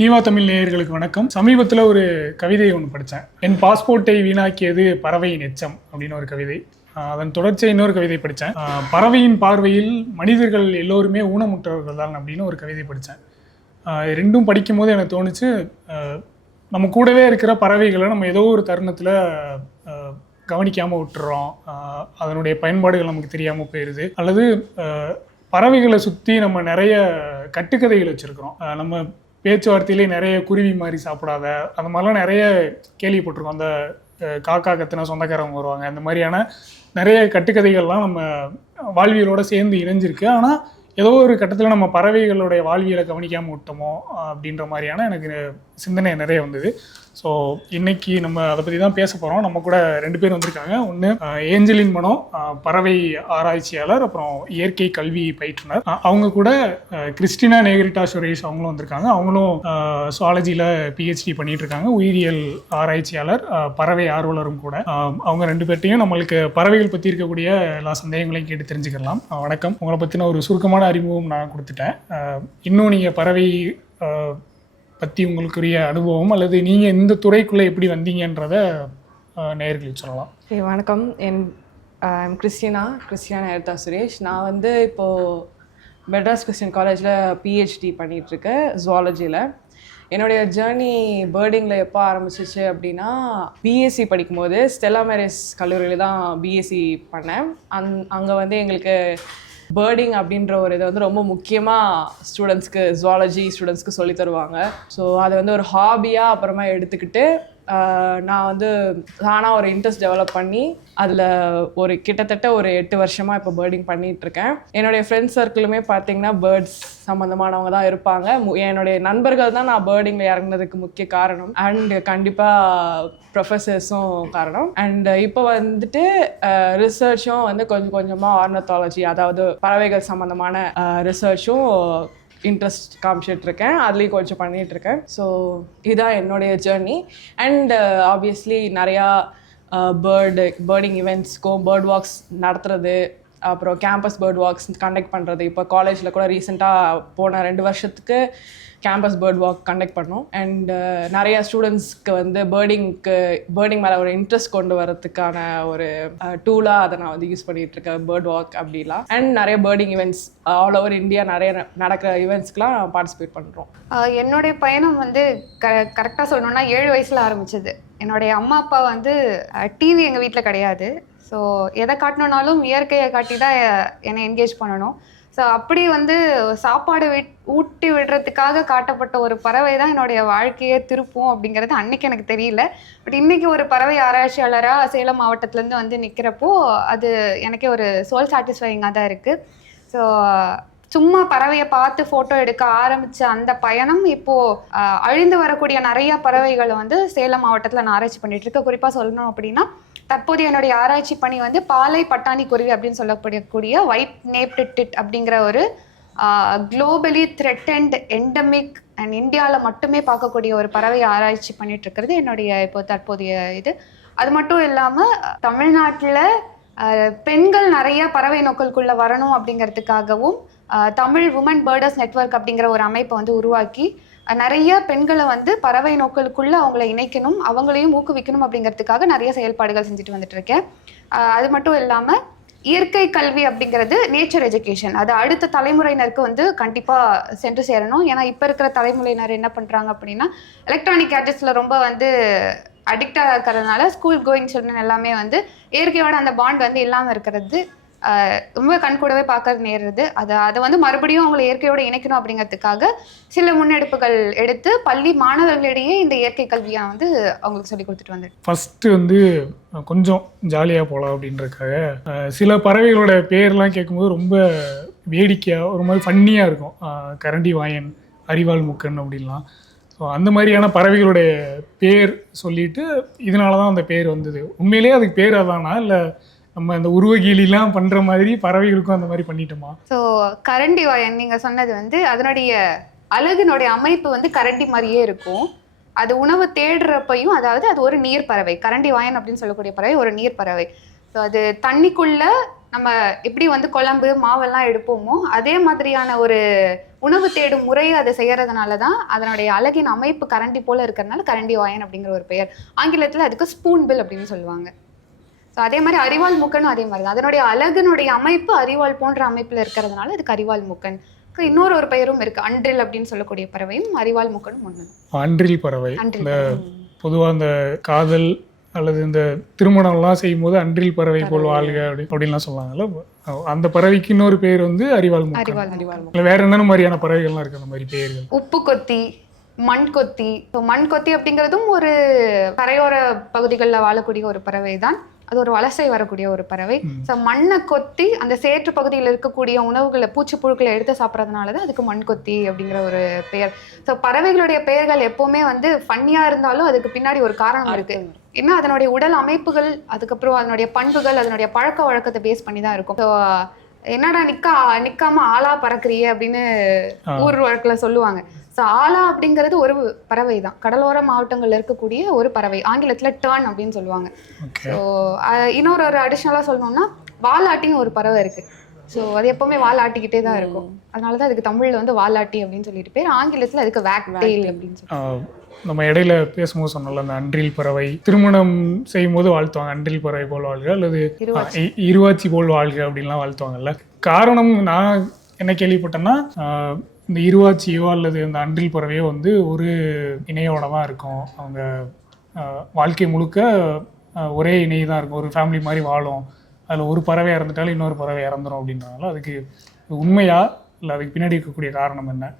நீவா தமிழ் நேயர்களுக்கு வணக்கம். சமீபத்தில் ஒரு கவிதை ஒன்று படித்தேன். என் பாஸ்போர்ட்டை வீணாக்கியது பறவையின் எச்சம் அப்படின்னு ஒரு கவிதை. அதன் தொடர்ச்சியாக இன்னொரு கவிதை படித்தேன். பறவையின் பார்வையில் மனிதர்கள் எல்லோருமே ஊனமுற்றவர்கள் தான் அப்படின்னு ஒரு கவிதை படித்தேன். ரெண்டும் படிக்கும்போது எனக்கு தோணுச்சு, நம்ம கூடவே இருக்கிற பறவைகளை நம்ம ஏதோ ஒரு தருணத்தில் கவனிக்காமல் விட்டுறோம். அதனுடைய பயன்பாடுகள் நமக்கு தெரியாமல் போயிடுது. அல்லது பறவைகளை சுற்றி நம்ம நிறைய கட்டுக்கதைகள் வச்சுருக்கிறோம். நம்ம பேச்சுவார்த்தையிலே நிறைய குருவி மாதிரி சாப்பிடாத, அந்த மாதிரிலாம் நிறைய கேள்விப்பட்டிருக்கோம். அந்த காக்கா கத்துனா சொந்தக்காரங்க வருவாங்க, அந்த மாதிரியான நிறைய கட்டுக்கதைகள்லாம் நம்ம வாழ்வியலோடு சேர்ந்து இணைஞ்சிருக்கு. ஆனால் ஏதோ ஒரு கட்டத்தில் நம்ம பறவைகளுடைய வாழ்வியலை கவனிக்காமல் விட்டோமோ அப்படின்ற மாதிரியான எனக்கு சிந்தனை நிறைய வந்தது. ஸோ இன்னைக்கு நம்ம அதை பற்றி தான் பேச போகிறோம். நம்ம கூட 2 பேர் வந்திருக்காங்க. ஒன்று ஏஞ்சலின் மனோ, பறவை ஆராய்ச்சியாளர், அப்புறம் இயற்கை கல்வி பயிற்றுனர். அவங்க கூட கிறிஸ்டினா நேகிரிட்டா சுரேஷ் அவங்களும் வந்திருக்காங்க. அவங்களும் சுவாலஜியில் பிஹெச்டி பண்ணிட்டு இருக்காங்க, உயிரியல் ஆராய்ச்சியாளர், பறவை ஆர்வலரும் கூட. அவங்க 2 பேர்ட்டையும் நம்மளுக்கு பறவைகள் பற்றி இருக்கக்கூடிய எல்லா சந்தேகங்களையும் கேட்டு தெரிஞ்சுக்கலாம். வணக்கம். உங்களை பற்றின ஒரு சுருக்கமான அறிமுகம் நான் கொடுத்துட்டேன். இன்னும் நீங்கள் பறவை பற்றி உங்களுக்குரிய அனுபவம் அல்லது நீங்கள் இந்த துறைக்குள்ளே எப்படி வந்தீங்கன்றத நேயர்களுக்கு சொல்லலாம். வணக்கம். கிறிஸ்டினா நேகிரிட்டா சுரேஷ். நான் வந்து இப்போது மெட்ராஸ் கிறிஸ்டியன் காலேஜில் பிஹெச்டி பண்ணிகிட்ருக்கேன் ஜுவாலஜியில். என்னுடைய ஜேர்னி பேர்டிங்கில் எப்போ ஆரம்பிச்சிச்சு அப்படின்னா, பிஎஸ்சி படிக்கும்போது ஸ்டெல்லா மேரிஸ் கல்லூரியில் தான் பிஎஸ்சி பண்ணேன். அங்கே வந்து எங்களுக்கு பேர்டிங் அப்படின்ற ஒரு இதை வந்து ரொம்ப முக்கியமாக ஸ்டூடெண்ட்ஸ்க்கு, ஜுவாலஜி ஸ்டூடெண்ட்ஸ்க்கு சொல்லி தருவாங்க. ஸோ அதை வந்து ஒரு ஹாபியாக அப்புறமா எடுத்துக்கிட்டு நான் வந்து தானாக ஒரு இன்ட்ரெஸ்ட் டெவலப் பண்ணி அதில் கிட்டத்தட்ட ஒரு 8 வருஷமாக இப்போ பேர்டிங் பண்ணிகிட்ருக்கேன். என்னுடைய ஃப்ரெண்ட்ஸ் சர்க்கிளுமே பார்த்திங்கன்னா பேர்ட்ஸ் சம்மந்தமானவங்க தான் இருப்பாங்க. என்னுடைய நண்பர்கள் தான் நான் பேர்டிங்கில் இறங்கினதுக்கு முக்கிய காரணம். அண்ட் கண்டிப்பாக ப்ரொஃபஸர்ஸும் காரணம். அண்ட் இப்போ வந்துட்டு ரிசர்ச்சும் வந்து கொஞ்சம் கொஞ்சமாக ஆர்னத்தாலஜி, அதாவது பறவைகள் சம்மந்தமான ரிசர்ச்சும் இன்ட்ரெஸ்ட் காமிச்சிட்ருக்கேன். அதுலேயும் கொஞ்சம் பண்ணிகிட்ருக்கேன். ஸோ இதுதான் என்னுடைய ஜேர்னி. அண்ட் ஆப்வியஸ்லி நிறையா பேர்டிங் ஈவெண்ட்ஸ்க்கும் பேர்ட் வாக்ஸ் நடத்துறது, அப்புறம் கேம்பஸ் பேர்ட் வாக்ஸ் கண்டக்ட் பண்ணுறது. இப்போ காலேஜில் கூட ரீசெண்டாக போன 2 வருஷத்துக்கு கேம்பஸ் பேர்ட் வாக் கண்டக்ட் பண்ணோம். அண்ட் நிறையா ஸ்டூடெண்ட்ஸ்க்கு வந்து பேர்டிங் மேலே ஒரு இன்ட்ரெஸ்ட் கொண்டு வரதுக்கான ஒரு டூலாக அதை நான் வந்து யூஸ் பண்ணிகிட்ருக்கேன், பேர்ட் வாக் அப்படிலாம். அண்ட் நிறைய birding events all over India நிறைய நடக்கிற ஈவெண்ட்ஸ்க்கெலாம் பார்ட்டிசிபேட் பண்ணுறோம். என்னுடைய பயணம் வந்து கரெக்டாக சொல்லணும்னா 7 வயசில் ஆரம்பிச்சது. என்னுடைய அம்மா அப்பா வந்து டிவி எங்கள் வீட்டில் கிடையாது. ஸோ எதை காட்டணுன்னாலும் இயற்கையை காட்டி தான் என்னை என்கேஜ் பண்ணணும். ஸோ அப்படி வந்து சாப்பாடு ஊட்டி விடுறதுக்காக காட்டப்பட்ட ஒரு பறவை தான் என்னுடைய வாழ்க்கையை திருப்பும் அப்படிங்கிறது அன்னைக்கு எனக்கு தெரியல. பட் இன்றைக்கி ஒரு பறவை ஆராய்ச்சியாளராக சேலம் மாவட்டத்துலேருந்து வந்து நிற்கிறப்போ அது எனக்கே ஒரு சோல் சாட்டிஸ்ஃபையிங்காக தான் இருக்குது. ஸோ சும்மா பறவையை பார்த்து ஃபோட்டோ எடுக்க ஆரம்பித்த அந்த பயணம் இப்போது அழிந்து வரக்கூடிய நிறைய பறவைகளை வந்து சேலம் மாவட்டத்தில் நான் ஆராய்ச்சி பண்ணிகிட்டு இருக்கேன். குறிப்பாக சொல்லணும் அப்படின்னா, தற்போது என்னுடைய ஆராய்ச்சி பணி வந்து பாலை பட்டாணி குருவி அப்படின்னு சொல்லக்கூடிய ஒயிட் நேப்டு டிட் அப்படிங்கிற ஒரு குளோபலி த்ரெட்டன்ட் எண்டமிக் அண்ட் இந்தியாவில் மட்டுமே பார்க்கக்கூடிய ஒரு பறவை ஆராய்ச்சி பண்ணிட்டு இருக்கிறது என்னுடைய இப்போ தற்போதைய இது. அது மட்டும் இல்லாமல் தமிழ்நாட்டில் பெண்கள் நிறைய பறவை நோக்கலுக்குள்ளே வரணும் அப்படிங்கிறதுக்காகவும் தமிழ் உமன் பேர்டர்ஸ் நெட்வொர்க் அப்படிங்கிற ஒரு அமைப்பை வந்து உருவாக்கி நிறைய பெண்களை வந்து பறவை நோக்கலுக்குள்ளே அவங்கள இணைக்கணும், அவங்களையும் ஊக்குவிக்கணும் அப்படிங்கிறதுக்காக நிறைய செயல்பாடுகள் செஞ்சுட்டு வந்துட்டு இருக்கேன். அது மட்டும் இல்லாமல் இயற்கை கல்வி அப்படிங்கிறது நேச்சர் எஜுகேஷன், அது அடுத்த தலைமுறையினருக்கு வந்து கண்டிப்பாக சென்று சேரணும். ஏன்னா இப்போ இருக்கிற தலைமுறையினர் என்ன பண்ணுறாங்க அப்படின்னா, எலக்ட்ரானிக் கேட்ஜெட்ஸில் ரொம்ப வந்து அடிக்டாக இருக்கிறதுனால ஸ்கூல் கோயிங் சில்ட்ரன் எல்லாமே வந்து இயற்கையோட அந்த பாண்ட் வந்து இல்லாமல் இருக்கிறது ரொம்ப கண்கூடவே பார்க்க நேருது. அதை வந்து மறுபடியும் அவங்களை இயற்கையோடு இணைக்கணும் அப்படிங்கிறதுக்காக சில முன்னெடுப்புகள் எடுத்து பள்ளி மாணவர்களிடையே இந்த இயற்கை கல்வியை வந்து அவங்களுக்கு சொல்லி கொடுத்துட்டு வந்தேன். ஃபஸ்ட்டு வந்து கொஞ்சம் ஜாலியாக போகலாம் அப்படின்றக்காக சில பறவைகளோட பேர்லாம் கேட்கும்போது ரொம்ப வேடிக்கையாக ஒரு மாதிரி ஃபன்னியாக இருக்கும். கரண்டி வாயன், அரிவாள் முக்கன் அப்படின்லாம். ஸோ அந்த மாதிரியான பறவைகளுடைய பேர் சொல்லிட்டு இதனால தான் அந்த பேர் வந்தது. உண்மையிலேயே அதுக்கு பேர் அதானா, இல்லை நம்ம அந்த உருவகீலிலாம் பண்ணுற மாதிரி பறவைகளுக்கும் அந்த மாதிரி பண்ணிட்டோமா? ஸோ கரண்டி வாயன் நீங்கள் சொன்னது வந்து அதனுடைய அழகினுடைய அமைப்பு வந்து கரண்டி மாதிரியே இருக்கும். அது உணவு தேடுறப்பையும், அதாவது அது ஒரு நீர் பறவை. கரண்டி வாயன் அப்படின்னு சொல்லக்கூடிய பறவை ஒரு நீர் பறவை. ஸோ அது தண்ணிக்குள்ளே நம்ம எப்படி வந்து குழம்பு மாவெல்லாம் எடுப்போமோ அதே மாதிரியான ஒரு உணவு தேடும் முறையை அதை செய்யறதுனால தான் அதனுடைய அழகின் அமைப்பு கரண்டி போல இருக்கிறதுனால கரண்டி வாயன் அப்படிங்கிற ஒரு பெயர். ஆங்கிலத்தில் அதுக்கு ஸ்பூன் பில் அப்படின்னு சொல்லுவாங்க. ஸோ அதே மாதிரி அரிவாள் முக்கனும் அதே மாதிரி தான். அதனுடைய அழகினுடைய அமைப்பு அரிவாள் போன்ற அமைப்பில் இருக்கிறதுனால அதுக்கு அரிவாள் முக்கன். இன்னொரு ஒரு பெயரும் இருக்கு, அன்றில் அப்படின்னு சொல்லக்கூடிய பறவையும் அரிவாள் முக்கனும் ஒன்று. அன்றில் பறவை இந்த பொதுவாக இந்த காதல் அல்லது இந்த திருமணம்லாம் செய்யும்போது அன்றில் பறவை போல் வாழ்க அப்படின்லாம் சொல்லுவாங்கல்ல, அந்த பறவைக்கு இன்னொரு பேர் வந்து அரிவாள் முக்கன். இல்லை வேற என்னென்ன மாதிரியான பறவைகள்லாம் இருக்கு அந்த மாதிரி பேர்கள்? உப்பு கொத்தி, மண் கொத்தி. ஸோ மண் கொத்தி அப்படிங்கிறதும் ஒரு கரையோர பகுதிகளில் வாழக்கூடிய ஒரு பறவை தான். அது ஒரு வலசை வரக்கூடிய ஒரு பறவை. ஸோ மண்ணை கொத்தி அந்த சேற்று பகுதியில் இருக்கக்கூடிய உணவுகளை பூச்சி புழுக்களை எடுத்து சாப்பிட்றதுனால தான் அதுக்கு மண் கொத்தி அப்படிங்கிற ஒரு பெயர். ஸோ பறவைகளுடைய பெயர்கள் எப்பவுமே வந்து ஃபன்னியாக இருந்தாலும் அதுக்கு பின்னாடி ஒரு காரணம் இருக்கு. ஏன்னா அதனுடைய உடல் அமைப்புகள், அதுக்கப்புறம் அதனுடைய பண்புகள், அதனுடைய பழக்க வழக்கத்தை பேஸ் பண்ணி தான் இருக்கும். ஸோ என்னடா நிக்காம ஆளா பறக்குறியே அப்படின்னு ஊர் வழக்கில் சொல்லுவாங்க. ஸோ ஆலா அப்படிங்கிறது ஒரு பறவை தான், கடலோர மாவட்டங்கள்ல இருக்கக்கூடிய ஒரு பறவை. ஆங்கிலத்துல டர்ன் அப்படின்னு சொல்லுவாங்க. ஸோ இன்னொரு அடிஷ்னலாக சொல்லணும்னா வாலாட்டின்னு ஒரு பறவை இருக்கு. ஸோ அது எப்பவுமே வாலாட்டிக்கிட்டே தான் இருக்கும். அதனாலதான் அதுக்கு தமிழ்ல வந்து வாலாட்டி அப்படின்னு சொல்லிட்டு பேர். ஆங்கிலத்துல அதுக்கு வேக்டெயில் அப்படின்னு சொல்லி. நம்ம இடையில பேசும்போது சொன்னோம்ல, அந்த அன்றில் பறவை திருமணம் செய்யும் போது வாழ்த்துவாங்க, அன்றில் பறவை போல் வாழ்க அல்லது இருவாச்சி போல் வாழ்க அப்படின்லாம் வாழ்த்துவாங்கல்ல. காரணம் நான் என்ன கேள்விப்பட்டேன்னா, இந்த இருவாச்சியோ அல்லது இந்த அன்றில் பறவையோ வந்து ஒரு இணையோட தான் இருக்கும். அவங்க வாழ்க்கை முழுக்க ஒரே இணை தான் இருக்கும், ஒரு ஃபேமிலி மாதிரி வாழும். அதில் ஒரு பறவை இறந்துட்டாலும் இன்னொரு பறவை இறந்துடும் அப்படின்றனால அதுக்கு உண்மையா இல்லை அதுக்கு பின்னாடி இருக்கக்கூடிய காரணம் என்ன?